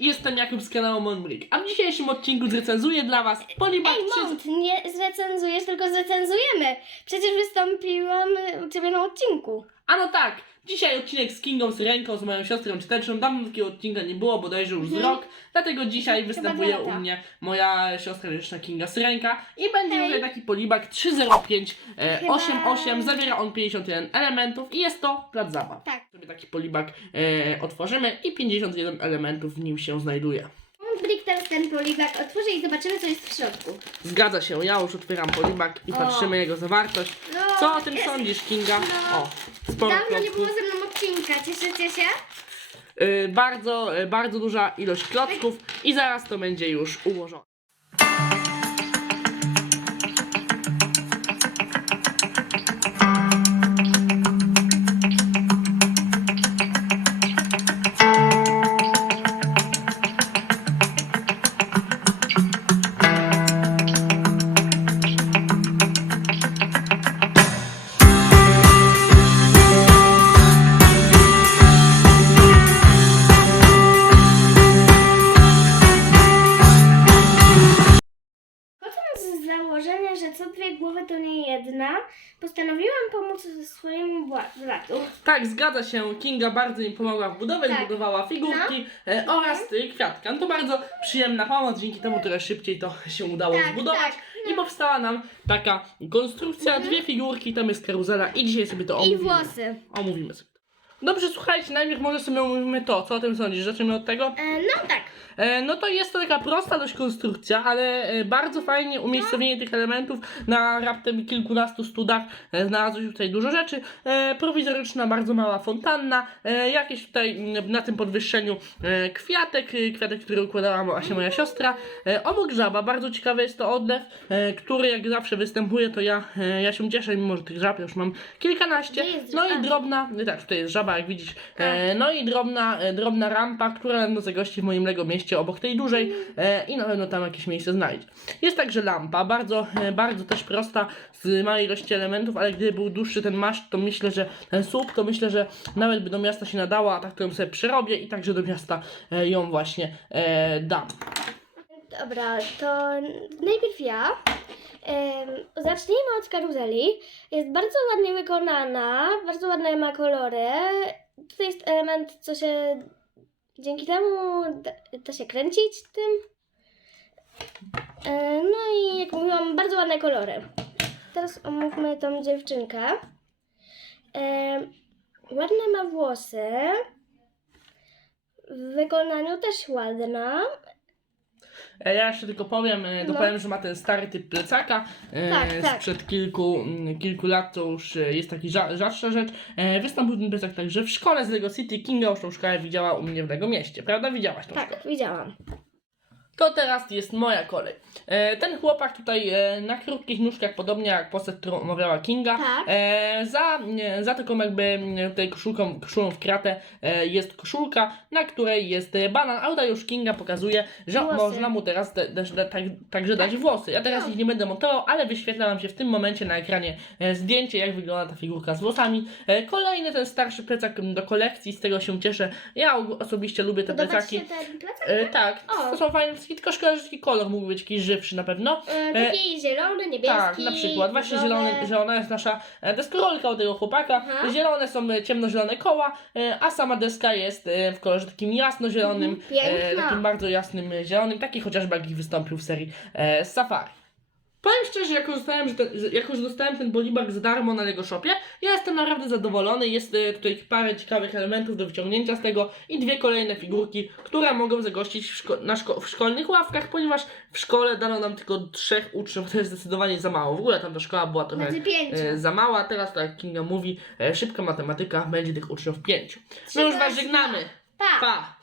jestem Jakub z kanału Monbrick, a w dzisiejszym odcinku zrecenzuję dla Was Polibak Ej, 3... Mont, nie zrecenzujesz, tylko zrecenzujemy. Przecież wystąpiłam u Ciebie na odcinku. A no tak, dzisiaj odcinek z Kingą, z Ręką, z moją siostrą czyteczną. Dawno takiego odcinka nie było, bodajże już z Mhm. rok. Dlatego dzisiaj Chyba występuje dwa u lata. mnie moja siostra grzeczna Kinga Syrenka i będzie Hej. tutaj taki Polibak 305 e, Chyba- 88. Zawiera on 51 elementów i jest to plac zabaw. Tak. Sobie taki Polibak e, otworzymy i 51 elementów w nim się znajduje. Montbrick teraz ten polibak otworzy i zobaczymy, co jest w środku. Zgadza się, ja już otwieram Polibak i O. patrzymy jego zawartość. No, Co o tym jest- sądzisz, Kinga? No. O, sporo Dawno nie było klocków. ze mną odcinka, cieszycie się? Y, bardzo, y, bardzo duża ilość klocków i zaraz to będzie już ułożone. Postanowiłam pomóc swojemu bła- bratu. Tak, zgadza się. Kinga bardzo mi pomogła w budowie, Tak. zbudowała figurki e, oraz y, kwiatka. No to bardzo przyjemna pomoc, dzięki temu trochę szybciej to się udało Tak, zbudować. tak, I powstała nam taka konstrukcja, dwie figurki, tam jest karuzela i dzisiaj sobie to Mhm. I omówimy. włosy. Omówimy sobie. Dobrze, słuchajcie, najpierw może sobie omówimy to. Co o tym sądzisz? Zaczniemy od tego? E, no tak. E, No to jest to taka prosta dość konstrukcja, ale e, bardzo fajnie umiejscowienie tych elementów na raptem kilkunastu studach. E, Znalazło się tutaj dużo rzeczy. E, Prowizoryczna, bardzo mała fontanna. e, Jakieś tutaj mm, na tym podwyższeniu e, kwiatek, e, kwiatek, który układała właśnie moja siostra. E, Obok żaba, bardzo ciekawy jest to odlew, e, który jak zawsze występuje, to ja, e, ja się cieszę, mimo że tych żab już mam kilkanaście. Gdzie jest No żaba? i drobna, tak, tutaj jest żaba, jak widzisz. E, no i drobna, e, drobna rampa, która no, zagości w moim Lego mieście obok tej dużej e, i na pewno tam jakieś miejsce znajdzie. Jest także lampa, bardzo, e, bardzo też prosta, z małej ilości elementów, ale gdyby był dłuższy ten maszt, to myślę, że ten słup, to myślę, że nawet by do miasta się nadała, a tak to ją sobie przerobię i także do miasta e, ją właśnie e, dam. Dobra, to najpierw ja. Zacznijmy od karuzeli. Jest bardzo ładnie wykonana, bardzo ładne ma kolory. Tutaj jest element, co się dzięki temu da, da się kręcić tym. E, no i jak mówiłam, bardzo ładne kolory. Teraz omówmy tą dziewczynkę. Em, ładne ma włosy. W wykonaniu też ładna. E, Ja jeszcze tylko powiem, e, No. dopowiem, że ma ten stary typ plecaka e, Tak, tak. sprzed kilku, mm, kilku lat, to już e, jest taki rza- rzadsza rzecz. E, Wystąpił ten plecak także w szkole z Lego City. Kinga już tą szkołę widziała u mnie w Lego Mieście, prawda? Widziałaś tą szkołę. Tak, widziałam. To teraz jest moja kolej. E, ten chłopak tutaj e, na krótkich nóżkach, podobnie jak postać, którą omawiała Kinga, Tak. e, za, e, za taką jakby m, tutaj koszulką, koszulą w kratę e, jest koszulka, na której jest e, banan, a tutaj już Kinga pokazuje, że Włosy. można mu teraz te, też da, tak, także dać włosy. Ja teraz No. ich nie będę montował, ale wyświetla Wam się w tym momencie na ekranie e, zdjęcie, jak wygląda ta figurka z włosami. E, kolejny ten starszy plecak m, do kolekcji, z tego się cieszę. Ja og- osobiście lubię te Podoba plecaki. Się ten plecak? E, tak, O. to są fajne szkoda, że taki kolor mógł być jakiś żywszy na pewno. E, taki zielony, niebieski. Tak, na przykład. Właśnie zielony, zielona jest nasza e, deskorolka od tego chłopaka. Aha. Zielone są e, ciemnozielone koła, e, a sama deska jest e, w kolorze takim jasnozielonym, Mhm, e, takim bardzo jasnym e, zielonym, taki chociażby jaki wystąpił w serii e, Safari. Powiem szczerze, jako, że ten, jako że dostałem ten bolibak za darmo na Lego Shopie, ja jestem naprawdę zadowolony. Jest e, tutaj parę ciekawych elementów do wyciągnięcia z tego i dwie kolejne figurki, które mogą zagościć w, szko- na szko- w szkolnych ławkach, ponieważ w szkole dano nam tylko trzech uczniów, to jest zdecydowanie za mało. W ogóle tam ta szkoła była trochę e, za mała, teraz tak jak Kinga mówi, e, szybka matematyka, będzie tych uczniów pięciu. My już was żegnamy. Pa! Pa!